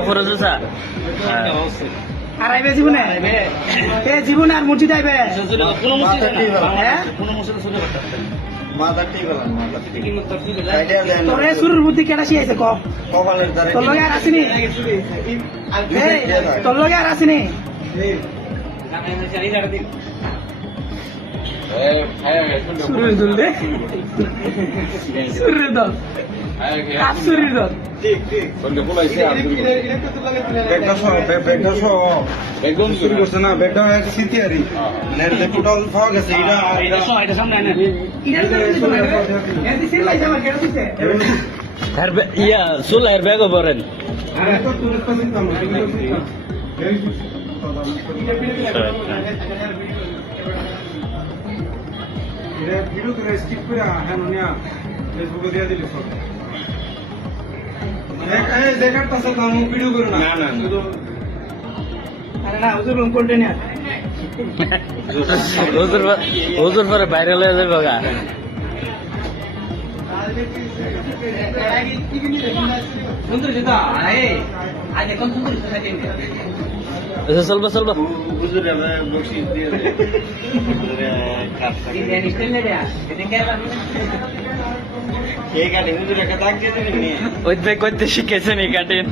উপরে জুসা আর আইবে জীবনে এ জীবনে আর মসজিদ আইবে কোনো মসজিদ হ্যাঁ কোনো মসজিদ শুনে তোরে শুরুর বুদ্ধি কেটা শিখাইছে ক তোর লগে আর আসিনি তোর লগে আর আসিনি শুরুর দল রে শুরুর দল শুরুর দল একদম শুরু করছে না ব্যাগটা স্মৃতি আরই টোটাল পাওয়া গেছে এটা সামনে আনে ইয়া চুলার ব্যাগও বলেন ভিডিও করে স্কিপ করে হ্যাঁ নিয়া ফেসবুকে দিয়ে দিলি সব দেখার পাশে তো আমি ভিডিও করো না না আরে না হুজুর কন্টেন্ট না হুজুর পরে ভাইরাল হয়ে যাবে গা সুন্দর যেটা আজ এখন সুন্দর চলবা চলবা ওই করতে শিখেছেন এই কাটেন